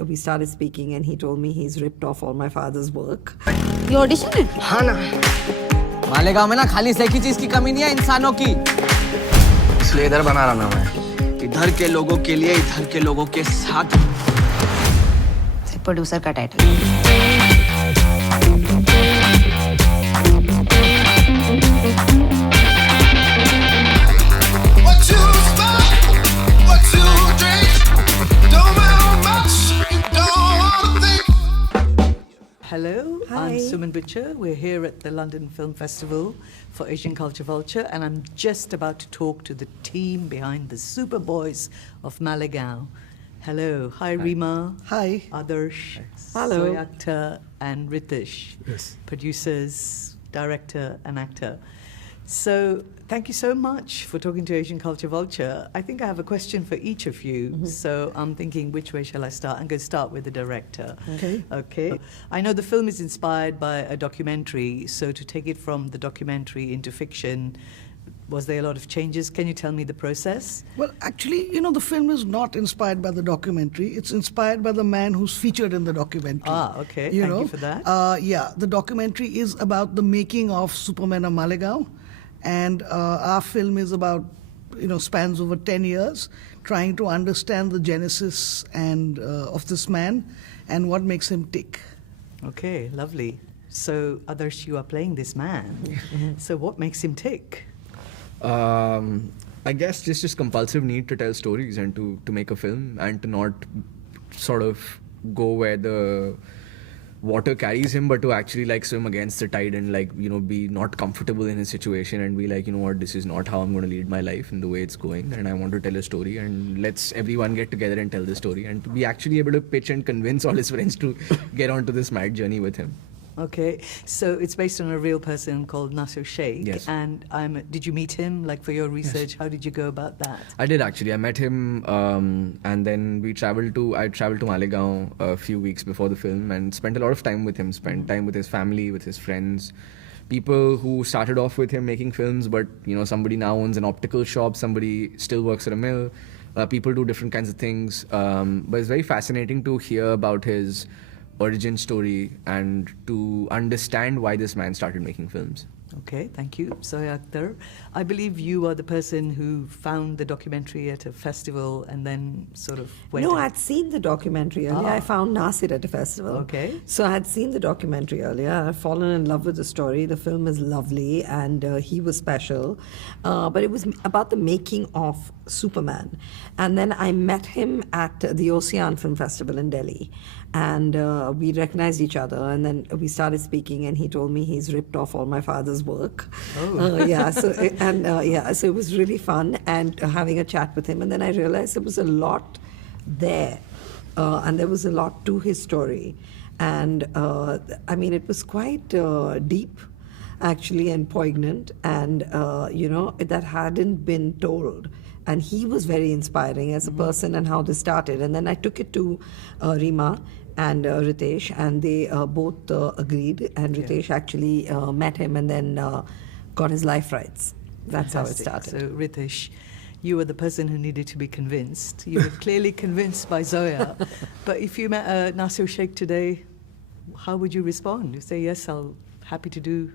We started speaking and he told me he's ripped off all my father's work. ये audition है? हाँ ना, मालेगांव में ना खाली से एक ही चीज की कमी नहीं है, इंसानों की। इसलिए इधर बना रहा ना मैं। इधर के लोगों के लिए, इधर के लोगों के साथ। प्रोड्यूसर का title. Hello, Hi. I'm Suman Butcher. We're here at the London Film Festival for Asian Culture Vulture, and I'm just about to talk to the team behind the Superboys of Malegaon. Hello. Hi, Rima. Hi. Adarsh. Hello. Soy Akhtar and Ritesh. Yes. Producers, director, and actor. So, thank you so much for talking to Asian Culture Vulture. I think I have a question for each of you. So, I'm thinking, which way shall I start? I'm going to start with the director. Okay. Okay. I know the film is inspired by a documentary, so to take it from the documentary into fiction, was there a lot of changes? Can you tell me the process? Well, actually, the film is not inspired by the documentary. It's inspired by the man who's featured in the documentary. Ah, okay. Thank you for that. Yeah, the documentary is about the making of Superman of Malegaon. And our film is about, spans over 10 years, trying to understand the genesis and of this man and what makes him tick. Okay, lovely. So, Adarsh, you are playing this man. So, what makes him tick? I guess just compulsive need to tell stories and to make a film and to not sort of go where the water carries him, but to actually swim against the tide and be not comfortable in his situation and be like, what, this is not how I'm going to lead my life and the way it's going, and I want to tell a story, and let's everyone get together and tell the story, and to be actually able to pitch and convince all his friends to get onto this mad journey with him. Okay, so it's based on a real person called Nasir Sheikh. Yes. And did you meet him, for your research? Yes. How did you go about that? I did actually. I met him, and then I traveled to Malegaon a few weeks before the film and spent a lot of time with him. Spent time with his family, with his friends, people who started off with him making films, but somebody now owns an optical shop, somebody still works at a mill. People do different kinds of things, but it's very fascinating to hear about his origin story and to understand why this man started making films. Okay, thank you. Soy Akhtar, I believe you are the person who found the documentary at a festival and then sort of went... No, I'd seen the documentary earlier. I found Nasir at a festival. Okay. So I had seen the documentary earlier. I've fallen in love with the story. The film is lovely and he was special. But it was about the making of Superman. And then I met him at the Ocean Film Festival in Delhi. And we recognized each other, and then we started speaking, and he told me he's ripped off all my father's work. So it was really fun and having a chat with him. And then I realized there was a lot there, and there was a lot to his story. And it was quite deep, actually, and poignant, and that hadn't been told. And he was very inspiring as a person and how this started. And then I took it to Rima and Ritesh, and they both agreed. And Ritesh actually met him and then got his life rights. That's Fantastic. how it started. So, Ritesh, you were the person who needed to be convinced. You were clearly convinced by Zoya. But if you met Nasir Sheikh today, how would you respond? You say, yes, I'll happy to do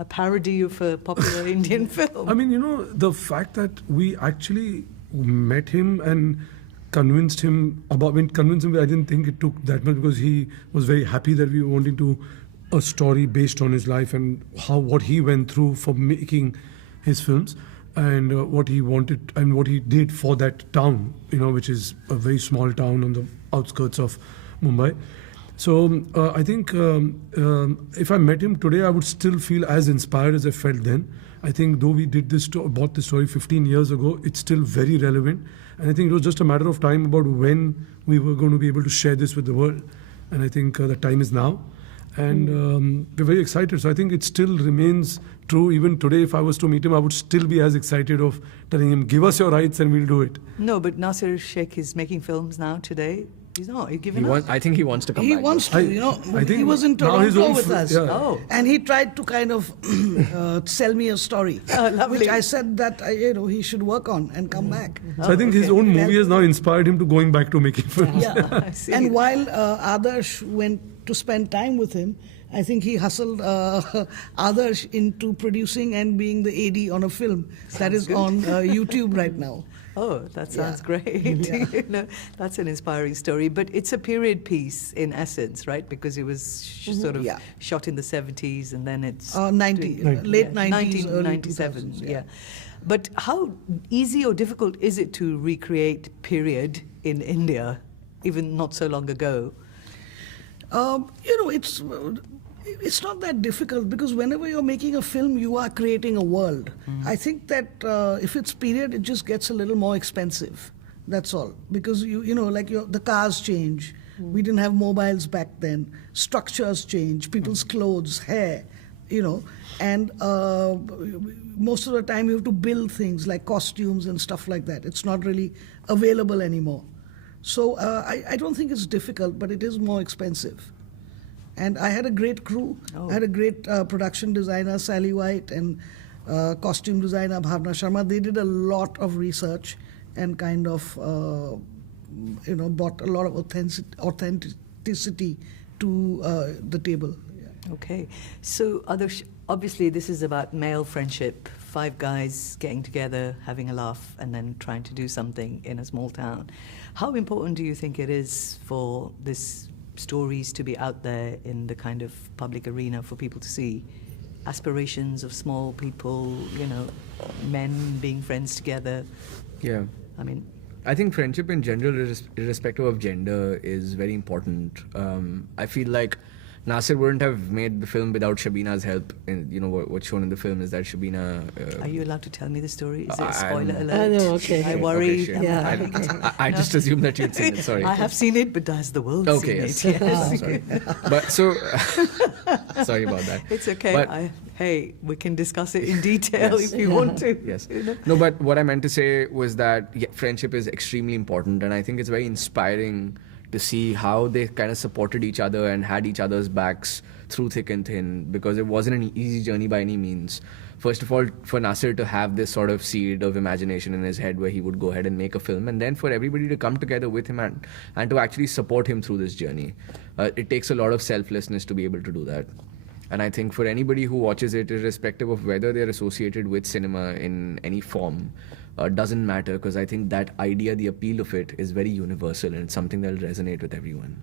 a parody of a popular Indian film. I mean, the fact that we actually met him and convinced him, I didn't think it took that much, because he was very happy that we were wanting to a story based on his life and what he went through for making his films, and what he wanted and what he did for that town, which is a very small town on the outskirts of Mumbai. So I think if I met him today, I would still feel as inspired as I felt then. I think though we did bought this story 15 years ago, it's still very relevant. And I think it was just a matter of time about when we were going to be able to share this with the world. And I think the time is now. And we're very excited. So I think it still remains true. Even today, if I was to meet him, I would still be as excited of telling him, give us your rights and we'll do it. No, but Nasir Sheikh is making films now today. He's not. He's He given up. wants. I think he wants to come He back. wants to, I think he was in now his Toronto own with fr- us. yeah. Oh. And he tried to kind of sell me a story, lovely. which I said that he should work on and come back. So I think his own movie has now inspired him to going back to making films. Yeah. I see. And while Adarsh went to spend time with him, I think he hustled Adarsh into producing and being the AD on a film that is on YouTube right now. Oh, that sounds Yeah. great. Yeah. You know, that's an inspiring story. But it's a period piece in essence, right? Because it was sort of Yeah. shot in the 70s and then it's... 90, late 90s, early 1997, 2000s, yeah. But how easy or difficult is it to recreate period in India, even not so long ago? It's not that difficult because whenever you're making a film, you are creating a world. I think that if it's period, it just gets a little more expensive. That's all. Because the cars change. We didn't have mobiles back then. Structures change. People's clothes, hair, and most of the time you have to build things like costumes and stuff like that. It's not really available anymore. So I don't think it's difficult, but it is more expensive. And I had a great crew. Oh. I had a great production designer, Sally White, and costume designer, Bhavna Sharma. They did a lot of research and kind of, brought a lot of authenticity to the table. Okay. So obviously this is about male friendship, 5 guys getting together, having a laugh, and then trying to do something in a small town. How important do you think it is for this stories to be out there in the kind of public arena for people to see? Aspirations of small people, men being friends together. Yeah. I mean, I think friendship in general, irrespective of gender, is very important. I feel like Nasir wouldn't have made the film without Shabina's help. And what's shown in the film is that Shabina. are you allowed to tell me the story? Is it I'm- spoiler alert? I know, okay. I worry. Okay, sure. Yeah. I just assumed that you'd seen it. Sorry. I have seen it, but has the world Okay. seen it? Yes. Sorry. But so, sorry about that. It's okay. But- Hey, we can discuss it in detail Yes. if you want to. Yes. No, but what I meant to say was that friendship is extremely important, and I think it's very inspiring to see how they kind of supported each other and had each other's backs through thick and thin, because it wasn't an easy journey by any means. First of all, for Nasir to have this sort of seed of imagination in his head where he would go ahead and make a film, and then for everybody to come together with him and to actually support him through this journey. It takes a lot of selflessness to be able to do that. And I think for anybody who watches it, irrespective of whether they're associated with cinema in any form, doesn't matter, because I think that idea, the appeal of it, is very universal and it's something that'll resonate with everyone.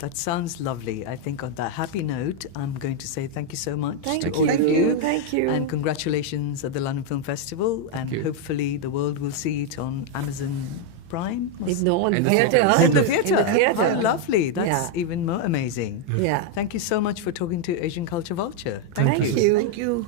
That sounds lovely. I think on that happy note, I'm going to say thank you so much Thank to all of you. you. Thank you. And congratulations at the London Film Festival. And you. hopefully the world will see it on Amazon Prime. No, in And the the theatre. theatre. In the theatre. In the theatre. How lovely. That's Yeah. even more amazing. Yeah. Thank you so much for talking to Asian Culture Vulture. Thank you. Thank you.